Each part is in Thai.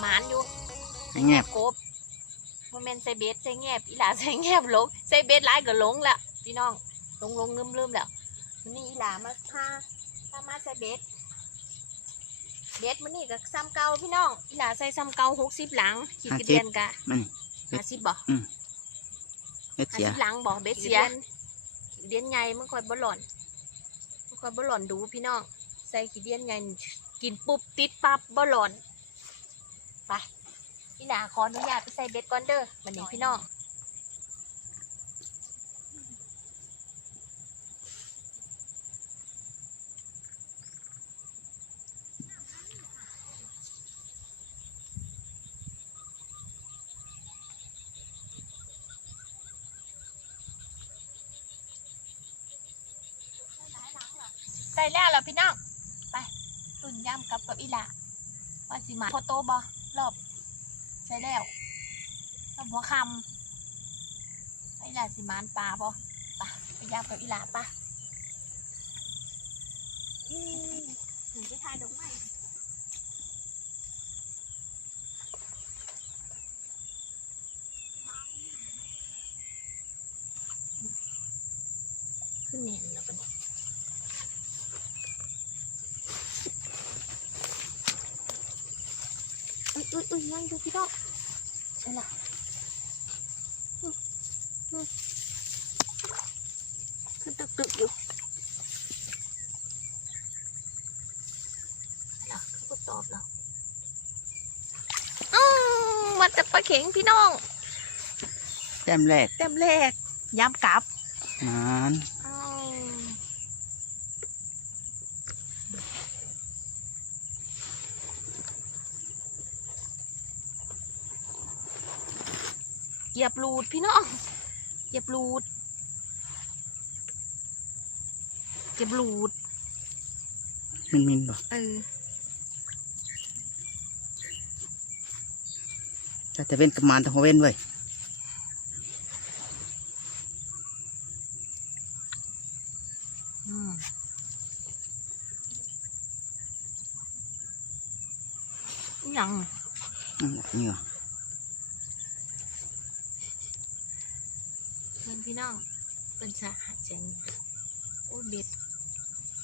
ประมาณอยู่ให้แงบกบโมเมนต์ใส่เบสใส่แงบอีหลาใส่แงบลงใส่เบสร้ายก็ลงละพี่น้องลงลงลืมลืมแล้ววันนี้อีหลามาพาพามาใส่เบสเบสมันนี่ก็ซ้ำเก่าพี่น้องอีหลาใส่ซ้ำเก่าหกสิบหลังขีดกระเดียนกะมันห้าสิบบ่เฮ็ดห้าเสียสิบหลังบ่เบสเสียขีดเดียนใหญ่มันค่อยบ่หล่อนมันค่อยบ่หล่อนดูพี่น้องใส่ขีดเดียนใหญ่นี่กินปุ๊บติดปั๊บบ่หล่อน ไปอีหลาขออนุญาตไปใส่เบสก่อนเด้อวันนี้พี่น้องใส่แล้วเหรอพี่น้อง ไปตุ่นย่ำกับกับอีหละว่าสิมาโคโตบอ รอบใส่แล้วรอบหัวคำไปอีหละสิมานปลาบอไปไปย่ำกับอีหละปะอืมถึงจะทายดอกไม้ขึ้นเน่นแล้วปะเนี่ อุ้ยอุ้ยอุ้ยยังอยู่พี่น้องใช่ละอืมอืมขึ้นตึกตึกอยู่ล่ะเขาก็ตอบแล้วอืมมันจะปลาเข็งพี่น้อง แต้มแรก เต็มแรกย้ำกลับ นาน เหยียบรูดพี่น้องเหยียบรูดเหยียบรูดมินมินบ่เออถ้าแต่เว้นกับมานต้องเว้นไว้ย อืมอิหยัง อืมนี่เหรอ เพื่อนพี่น้องเป็นสาหัสแจงโอ้เบ็ด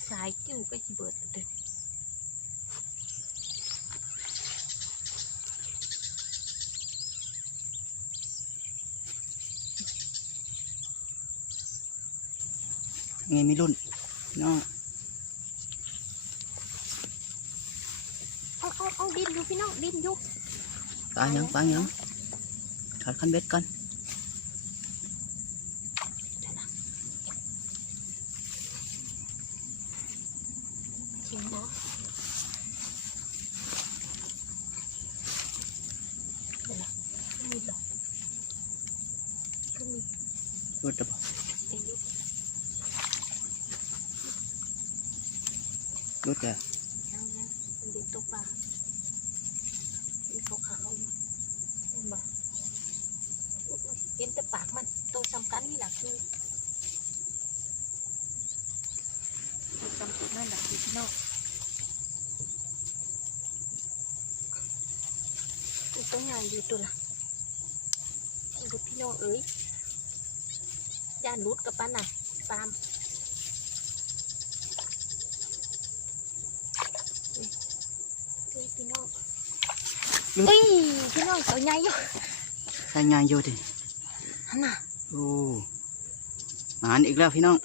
สายกิ้วก็จะเบิดเด็ดไงมีรุ่นพี่น้องเอาเอาเอาดินอยู่พี่น้องดินอยู่ปลายังปลายังถอดคันเบ็ดก่อน เสียงบ่เดี๋ยวนะไม่มีหรอก ก็มีรุ่นจะบ่ไอ้ยุครุ่นจะเอานะมันเป็นตัวปลา มีขาวขาวๆอยู่เห็นบ่อุ๊ยๆเห็นแต่ปากมันตัวสำคัญนี่แหละคือตัวสำคัญนั่นแหละคือพี่น้องตัวตัวใหญ่อยู่ตัวละไอ้ลูกพี่น้องเอ้ยย่านรุดกับป้าน่ะตามเฮ้ยพี่น้องเฮ้ยพี่น้องตัวใหญ่อยู่ใส่งานอยู่ดิหันน่ะโอ้มานอีกแล้วพี่น้อง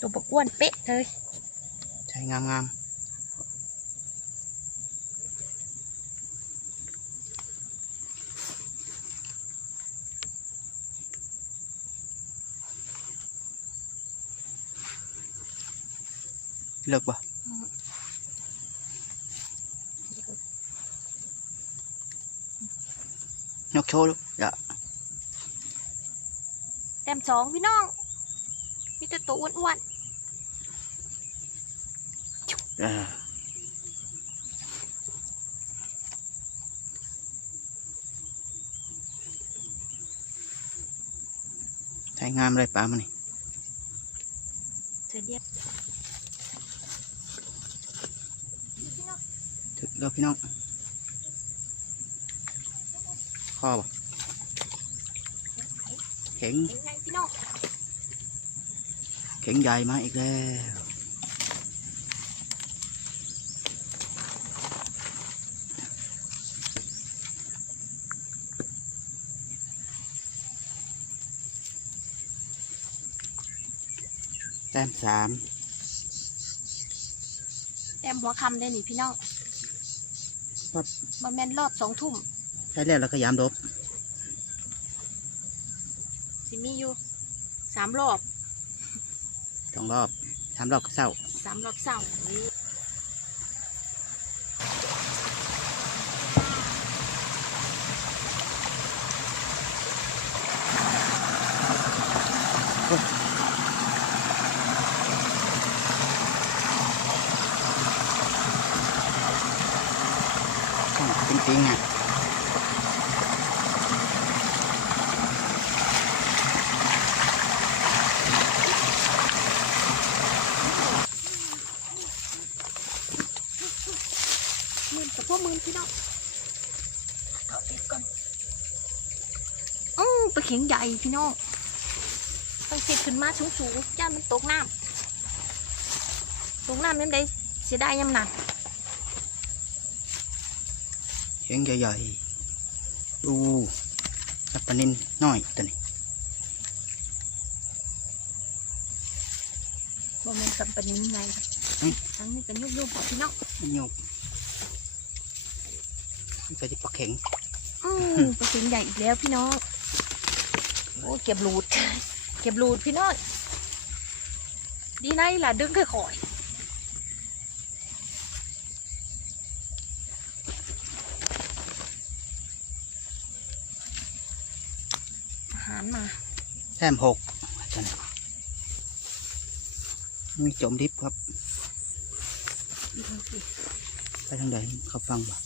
ตัวปกอ้วนเป๊ะเลยใช่งามงามเลิกบ่ยกโชว์ลูกอย่าแต้มสอง เดี๋ยวพี่น้องข้อบ่เข็งเป็นไงพี่น้องเข็งใหญ่มาอีกแล้วแต้มสามแต้มหัวคำได้นี่พี่น้อง ครับมันแม่นรอบสองทุ่มใช้แล้วเราก็ยามลบสิมีอยู่สามรอบสองรอบสามรอบก็เศร้า สามรอบเศร้า นี่จริงๆอะหมื่นกับพวกหมื่นพี่น้องเอาเด็ดก่อนอือปลา เข็งใหญ่พี่น้องต้องเสร็จขึ้นมาสูงสูงๆย่านมันตกน้ำตกน้ำยังได้เสียดายยำหนักเข็งใหญ่ๆ ดูสับปะนินน้อยตัวนี้บ่แมันสัมปนินไงทั้งนี้กันยุบๆพี่น้องมันหยบมันก็จะปลาเข็งอือปลาเข็งใหญ่อีกแล้วพี่น้อง โอ้เก็บรูด เก็บรูดพี่น้อง ดีนะอีหล่ะดึงค่อยๆอาหารมา แต้ มหกมีจมดิบครับ ไปทางไหนเขาฟังบ่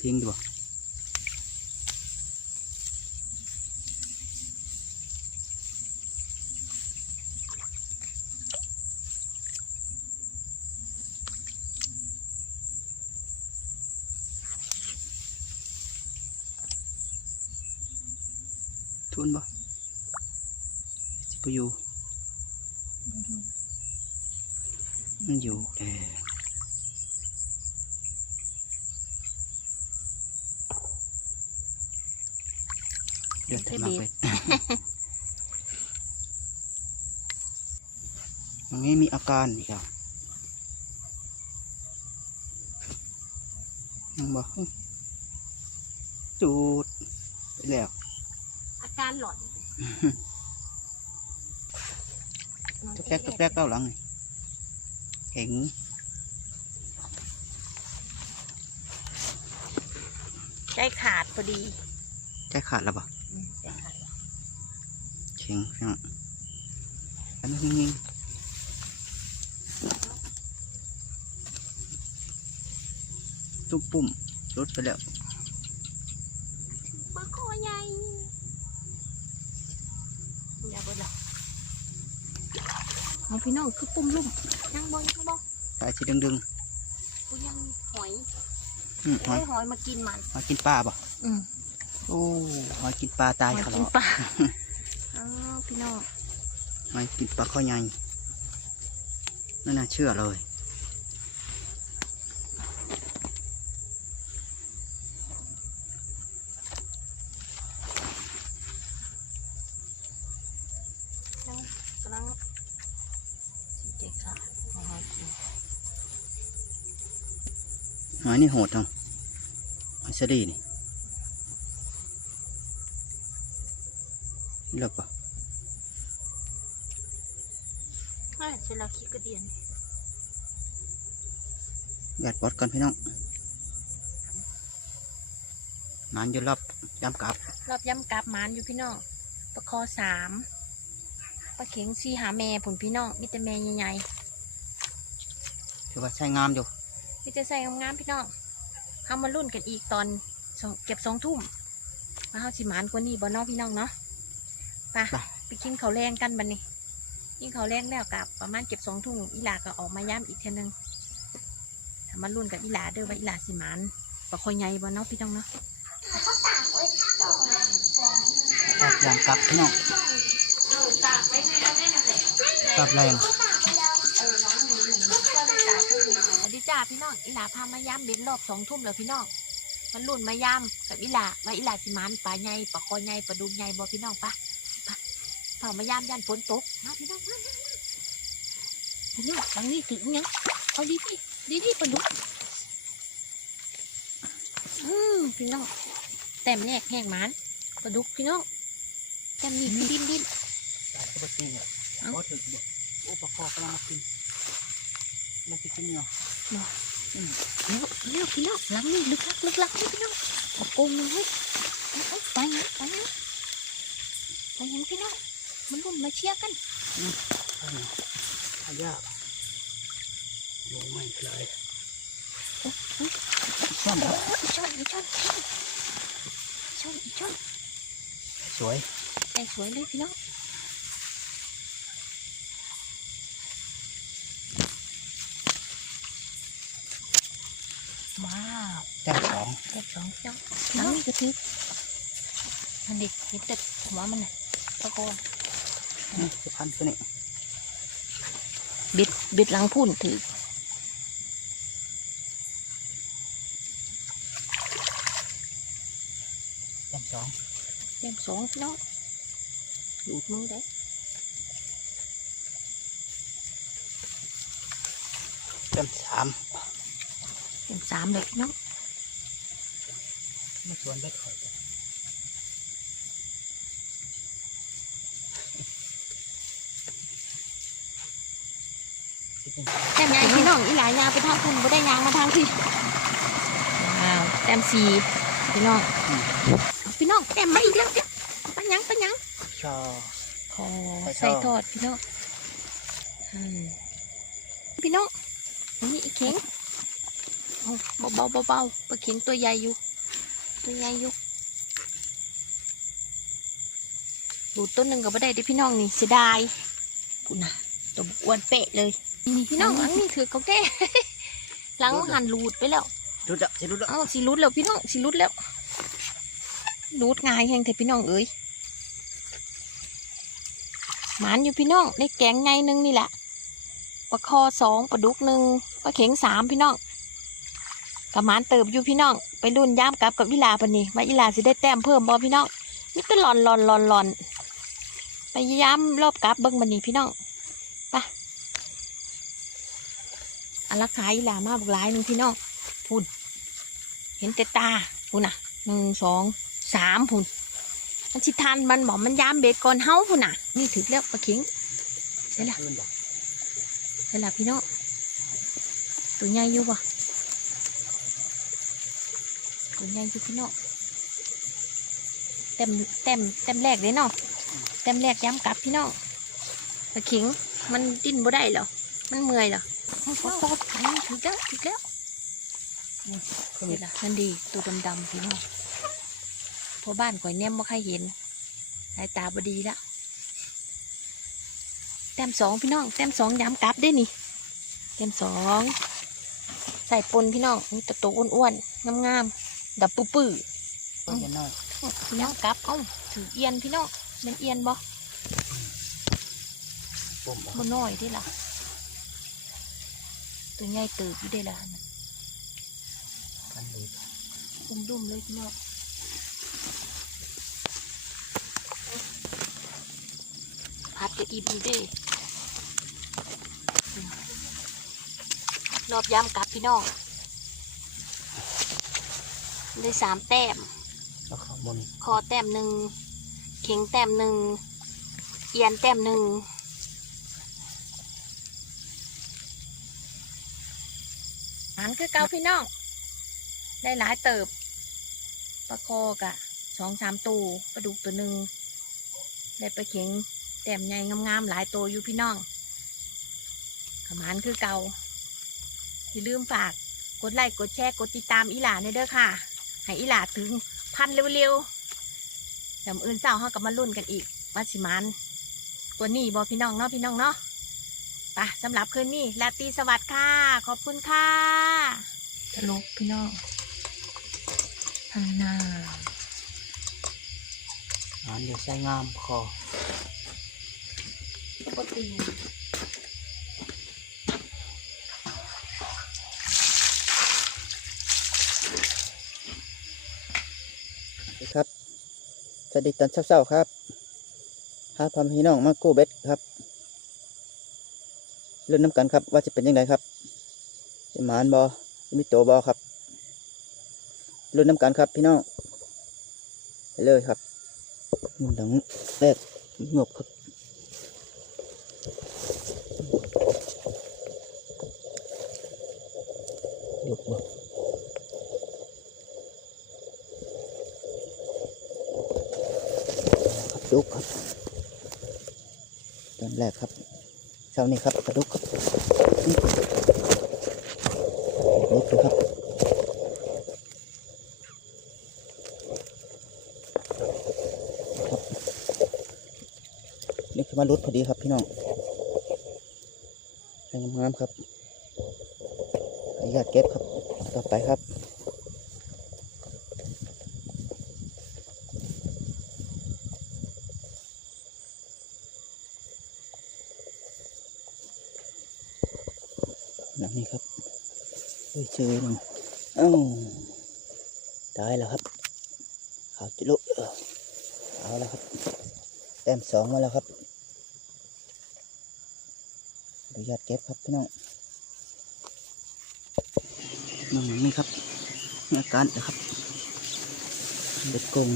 ทิ้งดีบ่ อยู่ มันอยู่แต่เดือดแต่มากเลยมันไม่มีอาการอีกอะยังบอกจูดไปแล้วอาการหลอน ตะแกรกตะแกรกเก้าหลังนี่เห็นใจขาดพอดีใจขาดแล้วบ่อืมใจขาดเข่งพี่น้องอันนี้นิ่งตุ้มปุ่มรถไปแล้วปลาคอใหญ่อย่าเบดหรอก ของพี่น้องคือปุ่มลุ่มยังบอยังบอสายสีดึงกูยังหอยๆอืมหอยให้หอยมากินมัน หอยกินปลาบ่อืมโอ้หอยกินปลาตายหอยเขากิแล้นวปลาอ้าวพี่น้อง หอยกินปลาข้อใหญ่นั่นน่าเชื่อเลย ยังกำลังสิใจขาดให้หอยกิน หอยนี่โหดจังหอยสลีนี่เลิกป่ะเฮ้ยเสร็จแล้วขี้กระเดียนหยัดบดกันพี่น้องนานอยู่รอบย้ำกลับ รอบย้ำกลับหมานอยู่พี่น้องปลาคอสามปลาเข็งซีหาแม่ผุนพี่น้องมีแต่แม่ใหญ่ๆถือว่าใช้งามอยู่ พี่จะใส่งามๆพี่น้องเฮามารุ่นกันอีกตอนสองเก็บสองทุ่มมาเฮาสิหมานกว่านี้บ่เน้องพี่น้องเนาะไปไปไปกินข้าวแรงกันบัดนี้ยิ่งเขาแรงแล้วกับประมาณเก็บสองทุ่งอีหลาก็ออกมาย่ำอีกเท่านึงถ้ามารุ่นกับอีหลาเด้อว่าอีหลาสิหมันปะคอยใหญ่บ่เนาะพี่น้องเนาะกลับอย่างกลับพี่น้องกลับแรง สวัสดี จ้าพี่น้องอีหลาพามาย่ำเบ็ดรอบสองทุ่มแล้วพี่น้องมันรุ่นมาย่ำกับอีหลาว่าอีหลาสิหมันปลาใหญ่ปลาคอใหญ่ปลาดุกใหญ่บ่พี่น้องปะปะเผามาย่ำยันฝนตกมาพี่น้องมามามาพี่น้องหลังนี้ถึงยังเอาดีดีดีดีปลาดุกอืมพี่น้องแต้มแยกแห้งหมันปลาดุกพี่น้องแต้มนี่คือดิ้นดิ้นปกติเนี่ยเอ้าก็ถึงบอกโอ้ปลาคอกำลังมากินมันจะกินเนาะ เร็วเร็วพี่น้องหลังนี่ลึกลักลึกลักเลยพี่น้องโอ้โกงเลยเอาเอาไปยังไปยังไปยังพี่น้องมันรุ่นมาเชียร์กันอาเนาะขยากลงไม่เลยโอ้โอ้ช่อนช้อนช้อนช้อนช้อนสวยแต่สวยเลยพี่น้อง ว้าวแต้มสองเด็กสองพี่น้องหลังนี่ก็ถือมันเด็กเห็นแต่หัวมันน่ะตะโกนนี่จะพันตัวนี้บิดบิดหลังพุ่นถือแต้มสองเต็มสองพี่น้องดูดมึงได้แต้มสาม เต็มสามเลยพี่น้องไม่ชวนได้ถอยคิดเป็นแต้มใหญ่พี่น้องอีหลายยางไปทางพุ่นก็ได้ยางมาทางพี่ว้าวแต้มสี่พี่น้องเอาพี่น้องแต้มมาอีกแล้วเดี๋ยวไปะยังไปะยังชอพอใส่ใส่ททออดดพี่น้องอืมพี่น้องนี่อีกเข็ง เอาเบาๆเบาๆปลาเข็งตัวใหญ่อยู่ ตัวใหญ่อยู่ดูดต้นหนึ่งก็ไม่ได้เดิพี่น้องนี่เสียดายพูดนะตัวอ้วนเป๊ะเลย นี่พี่น้องหลังนี่ถือเขาแก้หลังหันรูดไปแล้วรุดละจะรุดละเอ้าสีรุดแล้วพี่น้องสีรุดแล้วรุดง่ายแหงแต่พี่น้องเอ้ยหมานอยู่พี่น้องได้แกงไงหนึงนี่แหละปลาคอสองปลาดุกหนึ่งปลาเข็งสามพี่น้อง กับหมานเติบอยู่พี่น้อง ไปรุ่นย่ามกลับกับวิลาปนี่ว่าวิลาสิได้แต้มเพิ่มบ่พี่น้องนี่ก็หลอนหลอนหลอนหลอนไปย้ำรอบกลับเบิ้งบันนี้พี่น้องไปอันละขายวิลามาบุกหลายหนึงพี่น้องพุ่นเห็นแต่ตาพุ่นน่ะหนึ่งสองสามพุ่นมันสิทานมันบอกมันยามเบ็ดก่อนเฮาพุ่นน่ะ นี่ถึกแล้วปลาเข็งใช่ละใช่ละพี่น้องตัวใหญ่อยู่ปะ ตัวใหญ่อยู่พี่น้องเต็มเต็มเต็มแรกเลยเนาะเต็มแรกย้ำกลับพี่น้องปลาเข็งมันดิ้นบ่ได้หรอมันเมื่อยเหรอโอ้โหถึกแล้วถึกแล้วก็มีนี่ละนั่นดีตัวดำๆพี่น้องพราะบ้านข่อยแนมบ่ใครเห็นสายตาบดีละแต้มสองพี่น้องแต้มสองย้ำกลับได้นี่แต้มสองใส่ปนพี่น้องมีแตะโตวอ้วนๆงามๆ ดับปื้อก็จะน้อยๆพี่น้องกลับเอ้าถือเอียนพี่น้องเป็นเอียนบ่ปุ่มบอกบ่น้อยเด้ล่ะ ตัวใหญ่เติบอยู่ได้ล่ะนั่นกันดูอุ้มดุมเลยพี่น้องพัดก็อิ่มอยู่เด้รอบย้ำกลับพี่น้อง ได้สามแต้ม แล้วข้างบนคอแต้มหนึ่ง เข็งแต้มหนึ่ง เอียนแต้มหนึ่ง อันคือเกาพี่น้อง ได้หลายเติบ ปลาคอกะสองสามตัว ปลาดุกตัวหนึ่ง ได้ปลาเข็งแต้มใหญ่งามๆหลายตัวอยู่พี่น้องขมานคือเกาอย่าลืมฝาก กดไลค์ กดแชร์ กดติดตามอีหลาในเด้อค่ะ ให้อีหลาถึงพันเร็วๆเดี๋ยวมื้ออื่นเช้าเขากลับมาลุ้นกันอีกว่าสิมันโตว่านี้บอพี่น้องเนาะพี่น้องเนาะไปสำหรับคืนนี้ลาตรีสวัสดิ์ค่ะ ขอบคุณค่ะทะลุพี่น้องทางหน้าหานเดี๋ยวใส่งามคอปกติ สวัสดีตอนเช้าๆครับพาพาพี่น้องมากู้เบ็ดครับเรื่นน้ำกันครับ ว่าจะเป็นยังไงครับจะหมานบอจะมีตัวบอครับเรื่นน้ำกันครับ พี่น้องไปเลยครับหลังแรกงบครับยกบ่ กระ ดุกครับตอนแรกครับเช้านี้ครับกระดุกครับนี่กระดุกเลยครับนี่คือมารุดพอดีครับพี่น้องแรงงามๆครับอนุญาตเก็บครับ ต่อไปครับ นี้ครับเฮ้ยเจอหนึ่งเอ้าตายแล้วครับขาวจิลุเออเอาแล้วครับแต้มสองมาแล้วครับอนุญาตเก็บครับพี่น้องน้องนี่ครับอาการนะครับเด็กกง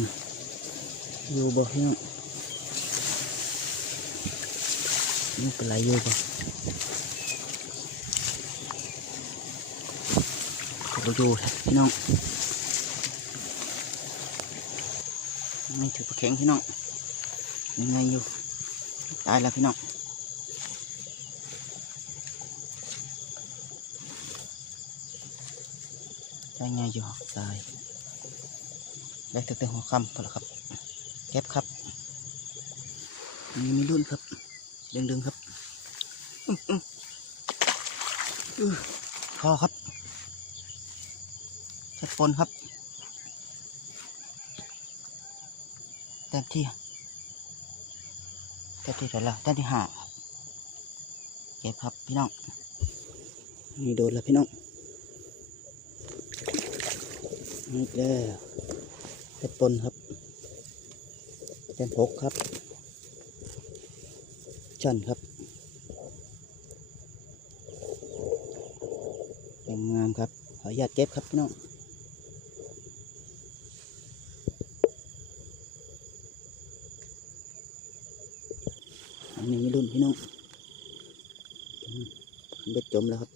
อยู่บ่พี่น้องนี่เป็นไรอยู่บ่ เราดูครับพี่น้องไม่ถือปลาแข็งพี่น้องยังไงอยู่ตายแล้วพี่น้องตายไงอยู่ตายได้ถึงแต่หัวคำพอแล้วครับเก็บครับมีมีรุ่นครับดึงดึงๆครับอื้ออื้ออื้อคอครับ ชัดปนครับแต้มที่แต้มที่เท่าไรแล้วแต้มที่ห้าครับเก็บครับพี่น้องนี่โดนแล้วพี่น้องนี่แล้วชัดปนครับแต้มหกครับจันครับงามครับขออนุญาตเก็บครับพี่น้อง อันนี้ไม่รุ่นพี่น้องอืมเบ็ดจ มแล้วครับ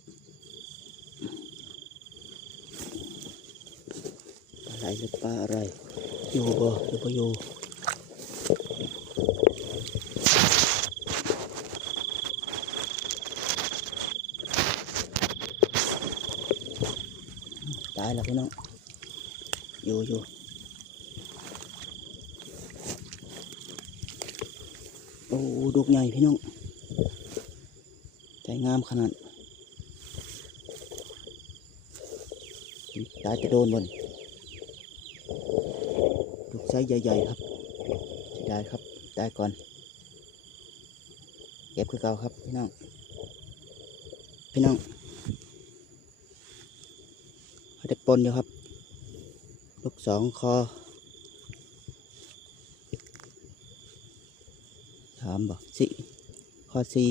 ปลาไหลหรือปลาอะไร อยู่บ่หรือบ่อยู่ตายแล้วพี่น้อง อยู่อยู่โอ้ดุกใหญ่พี่น้องใจงามขนาด ตายจะโดนบนดุกไซส์ใหญ่ๆครับเสียดายครับตายก่อนเก็บคือเก่าครับพี่น้องพี่น้องเขาจะปนอยู่ครับ ลูกสองคอถามบอกสิข้อสี่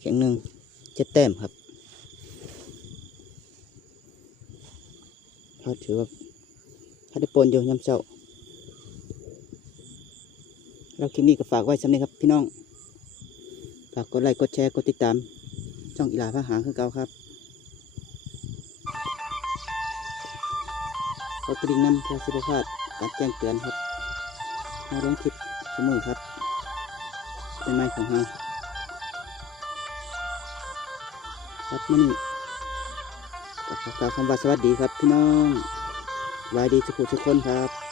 แข็งหนึ่งเจ็ดแต้มครับ เขาถือว่าถ้าได้ปนอยู่ยำเช้าแล้วคลิปนี้ก็ฝากไว้สำนี้ครับพี่น้อง ฝากกดไลค์กดแชร์กดติดตาม ช่องอีหลาพระหางคือเก่าครับกดกระดิ่งน้ำเพื่อสุขภาพการแจ้งเตือนครับมาลงคลิปเสมอครับเป็นไม้ของเราครับมื่อนี้ก็ ขอกล่าวคำว่าสวัสดีครับพี่น้องวัสดีทุกผู้ทุกคนครับ